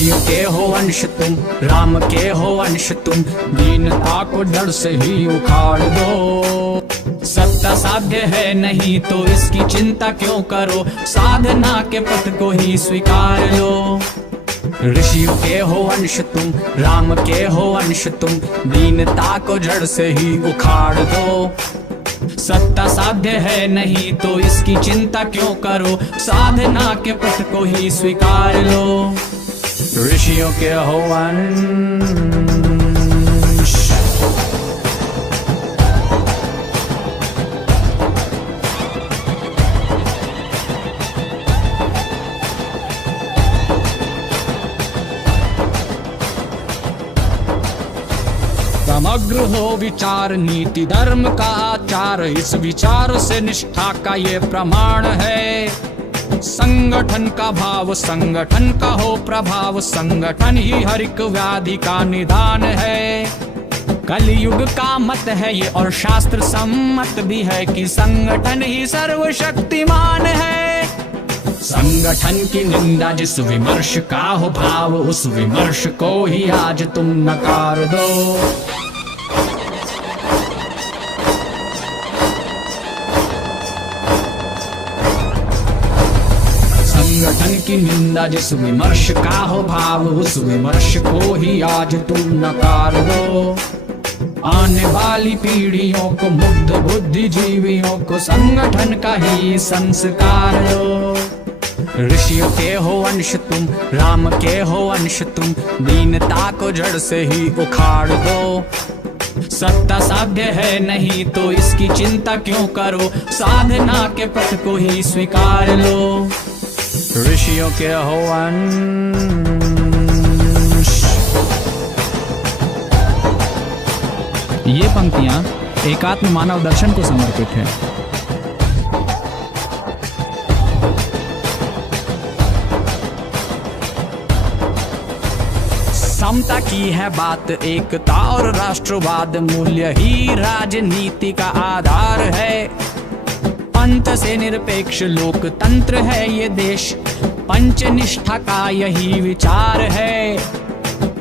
ऋषियों के हो अंश तुम, राम के हो अंश तुम, दीनता को जड़ से ही उखाड़ दो। सत्ता साध्य है नहीं तो इसकी चिंता क्यों करो, साधना के पथ को ही स्वीकार लो। ऋषियों के हो अंश तुम, राम के हो अंश तुम, दीनता को जड़ से ही उखाड़ दो। सत्ता साध्य है नहीं तो इसकी चिंता क्यों करो, साधना के पथ को ही स्वीकार लो। ऋषियों के हो अंश। समग्र हो विचार नीति धर्म का आचार, इस विचार से निष्ठा का ये प्रमाण है। संगठन का भाव संगठन का हो प्रभाव, संगठन ही हर एक व्याधि का निदान है। कलयुग का मत है ये और शास्त्र सम्मत भी है कि संगठन ही सर्वशक्तिमान है। संगठन की निंदा जिस विमर्श का हो भाव, उस विमर्श को ही आज तुम नकार दो। संगठन की निंदा जिस विमर्श का हो भाव, उस विमर्श को ही आज तुम नकार दो। आने वाली पीढ़ियों को, मुग्ध बुद्धिजीवियों को संगठन का ही संस्कार दो। ऋषियों के हो अंश तुम, राम के हो अंश तुम, दीनता को जड़ से ही उखाड़ दो। सत्ता साध्य है नहीं तो इसकी चिंता क्यों करो, साधना के पथ को ही स्वीकार लो। ऋषियों के हो अंश। ये पंक्तियां एकात्म मानव दर्शन को समर्पित है। समता की है बात, एकता और राष्ट्रवाद मूल्य ही राजनीति का आधार है। पंथ से निरपेक्ष लोकतंत्र है ये देश, पंचनिष्ठा का यही विचार है।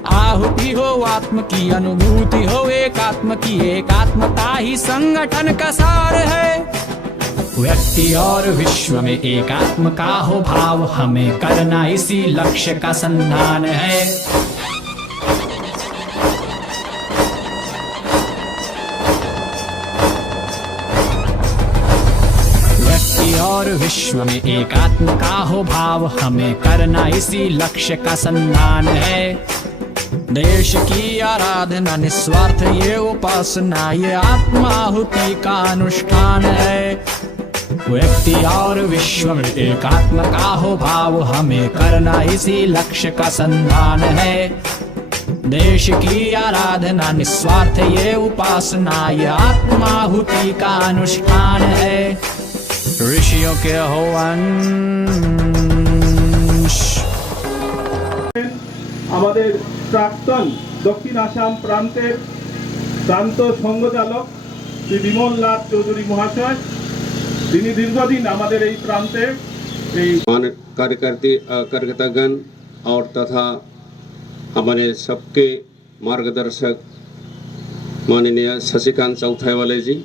आहुति हो आत्म की, अनुभूति हो एकात्म की, एकात्मता ही संगठन का सार है। व्यक्ति और विश्व में एकात्म का हो भाव, हमें करना इसी लक्ष्य का संधान है। और विश्व में एकात्म का हो भाव, हमें करना इसी लक्ष्य का संधान है। देश की आराधना निस्वार्थ ये उपासना, ये आत्माहुति का अनुष्ठान है। व्यक्ति और विश्व में एकात्म का हो भाव, हमें करना इसी लक्ष्य का संधान है। देश की आराधना निस्वार्थ ये उपासना, ये आत्माहुति का अनुष्ठान है। ऋषियों के हो अंश। আমাদের প্রাক্তন দক্ষিণ আসাম প্রান্তের প্রান্ত সংঘচালক শ্রী বিমল লাল চৌধুরী মহাশয়, তিনি দীর্ঘদিন আমাদের এই প্রান্তে এই कार्यकर्तागण और तथा हमारे सबके मार्गदर्शक माननीय शशिकांत चौथाईवाले जी,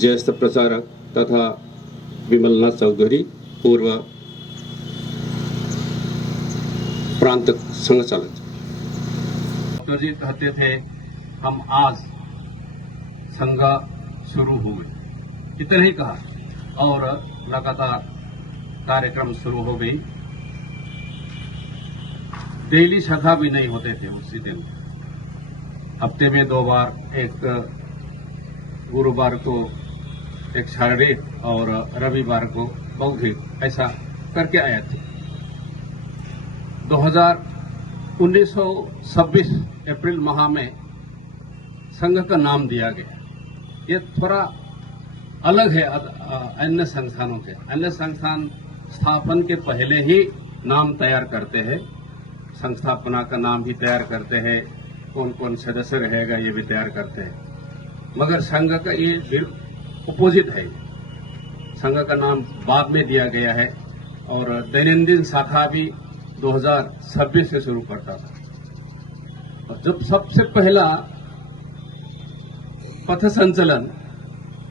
ज्येष्ठ प्रचारक तथा विमलनाथ चौधरी पूर्व प्रांत संघ चालक। डॉक्टर जी कहते थे हम आज संघ शुरू हुए, इतना ही कहा और लगातार कार्यक्रम शुरू हो गई। डेली सभा भी नहीं होते थे उसी दिन, हफ्ते में 2 बार, एक गुरुवार को एक शारीरिक और रविवार को बौद्धिक, ऐसा करके आए थे। 1926 अप्रैल माह में संघ का नाम दिया गया। ये थोड़ा अलग है अन्य संस्थानों से। अन्य संस्थान स्थापन के पहले ही नाम तैयार करते हैं, संस्थापना का नाम भी तैयार करते हैं, कौन कौन सदस्य रहेगा ये भी तैयार करते हैं। मगर संघ का ये अपोजिट है, संघ का नाम बाद में दिया गया है और दैनंदिन शाखा भी 2026 से शुरू करता था। और जब सबसे पहला पथ संचलन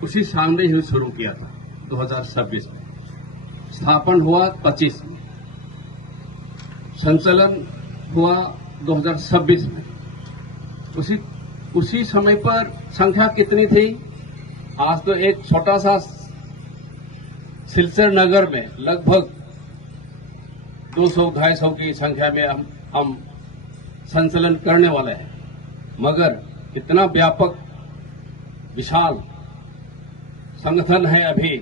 उसी साल में ही शुरू किया था 2026 में, स्थापन हुआ 25 में, संचलन हुआ 2026 में। उसी समय पर संख्या कितनी थी? आज तो एक छोटा सा सिलचर नगर में लगभग 200-250 की संख्या में हम संचलन करने वाले हैं, मगर इतना व्यापक विशाल संगठन है अभी,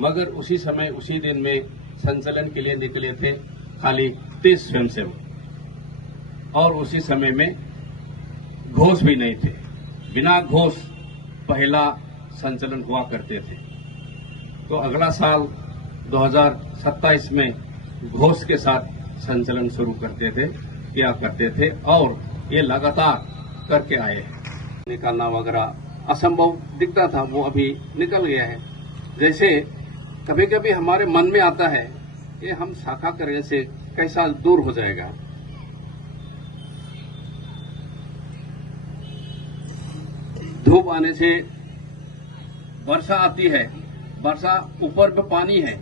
मगर उसी समय उसी दिन में संचलन के लिए निकले थे खाली 30 स्वयंसेवक, और उसी समय में घोष भी नहीं थे। बिना घोष पहला संचलन हुआ करते थे। तो अगला साल 2027 में घोष के साथ संचलन शुरू किया करते थे, और ये लगातार करके आए हैं। निकालना वगैरह असंभव दिखता था, वो अभी निकल गया है। जैसे कभी कभी हमारे मन में आता है कि हम शाखा करने से कैसा दूर हो जाएगा। धूप आने से वर्षा आती है, वर्षा ऊपर पे पानी है,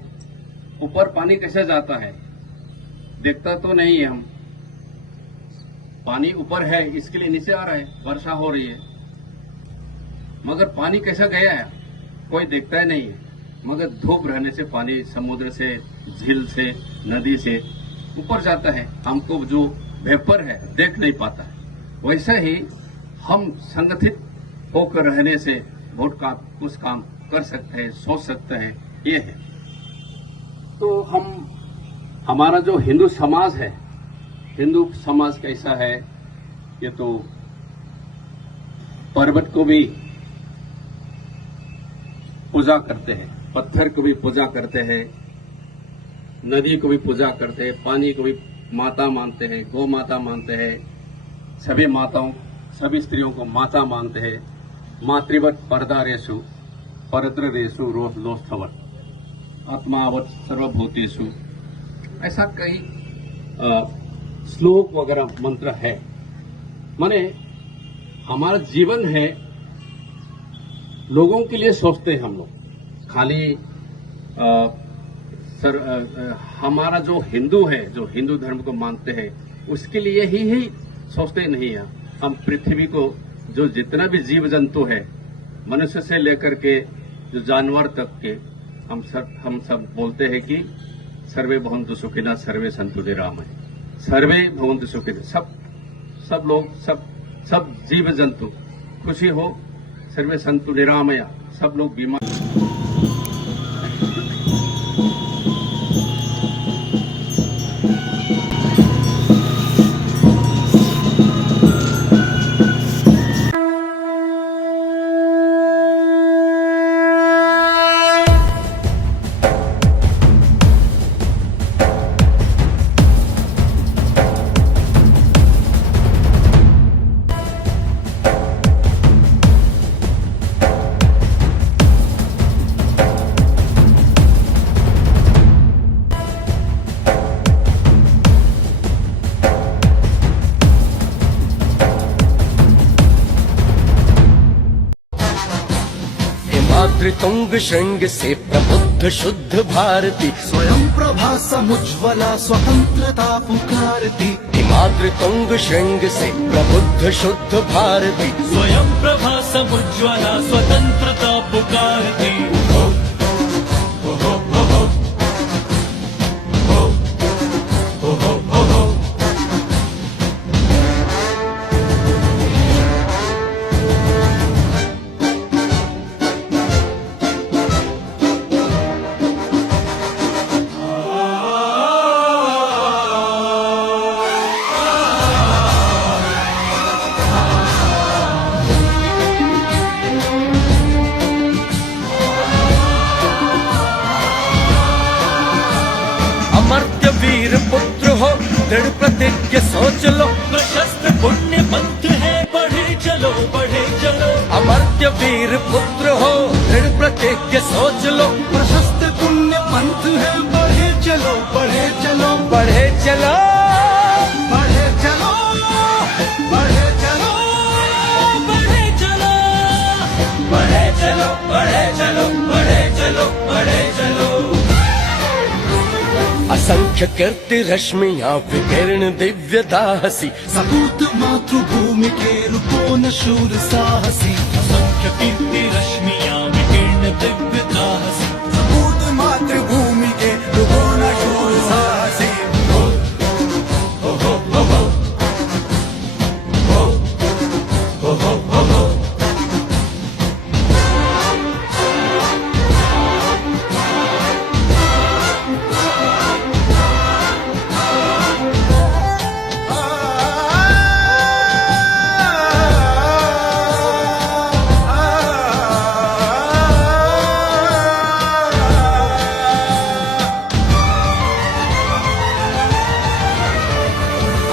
ऊपर पानी कैसे जाता है देखता तो नहीं है हम। पानी ऊपर है इसके लिए नीचे आ रहा है, वर्षा हो रही है, मगर पानी कैसा गया है कोई देखता ही नहीं है। मगर धूप रहने से पानी समुद्र से, झील से, नदी से ऊपर जाता है, हमको जो वेपर है देख नहीं पाता है। वैसे ही हम संगठित होकर रहने से बहुत कुछ काम कर सकते हैं, सोच सकते हैं, ये है। तो हमारा जो हिंदू समाज है, हिंदू समाज कैसा है, ये तो पर्वत को भी पूजा करते हैं, पत्थर को भी पूजा करते हैं, नदी को भी पूजा करते हैं, पानी को भी माता मानते हैं, गौ माता मानते हैं, सभी माताओं, सभी स्त्रियों को माता मानते हैं। मातृवत परदारेषु परद्रेषु लोस्थवत आत्मावत सर्वभूतेषु, ऐसा कई श्लोक वगैरह मंत्र है। माने हमारा जीवन है, लोगों के लिए सोचते हैं हम लोग, खाली हमारा जो हिंदू है, जो हिंदू धर्म को मानते हैं, उसके लिए ही सोचते नहीं है। हम पृथ्वी को जो जितना भी जीव जंतु है, मनुष्य से लेकर के जो जानवर तक के, हम सब बोलते हैं कि सर्वे भवन्तु सुखिनः सर्वे सन्तु निरामया। सर्वे भवन्तु सुखिनः, सब लोग, सब जीव जंतु खुशी हो, सर्वे सन्तु निरामया, सब लोग बीमार। तुंग श्रृंग से प्रबुद्ध शुद्ध भारती, स्वयं प्रभा समुज्ज्वला स्वतंत्रता पुकारती। हिमाद्रि तुंग श्रृंग से प्रबुद्ध शुद्ध भारती, स्वयं प्रभा समुज्ज्वला स्वतंत्रता पुकारती। अमर्त्य वीर पुत्र हो, दृढ़ प्रतिज्ञ सोच लो, प्रशस्त पुण्य पंथ है, बढ़े चलो बढ़े चलो। अमर्त्य वीर पुत्र हो, दृढ़ प्रतिज्ञ सोच लो, प्रशस्त पुण्य पंथ है, बढ़े चलो बढ़े चलो। बढ़े चलो। असंख्य कीर्ति रश्मियां विकीर्ण दिव्यता हसी सपूत मातृभूमि के रुकोन शूर साहसी असंख्य कीर्ति रश्मियां विकीर्ण दिव्यता हसी सपूत मातृभूमि के रुकोन शूर साहसी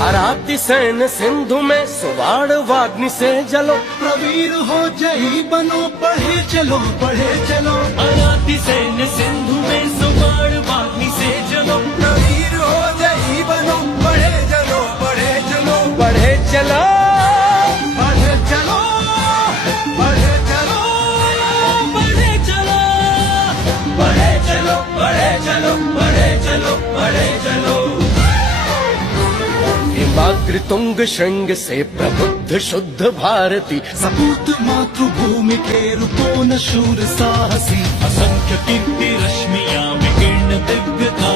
आराती सैन सिंधु में सुवाड़ वाग्नि से जलो प्रवीर हो जय बनो बढ़े चलो अनाति सैन्य सिंधु में सुवर्ण वाग्नि से चलो प्रवीर हो जय बनो बढ़े चलो बढ़े चलो बढ़े चलो बढ़े चलो बढ़े चलो बढ़े चलो बढ़े चलो बढ़े चलो बढ़े चलो बढ़े चलो हिमाद्रि तुंग श्रृंग से प्रबुद्ध शुद्ध भारती सपूत मातृभूमि के रुकोन शूर साहसी असंख्य कीर्ति रश्मियां विकीर्ण दिव्यता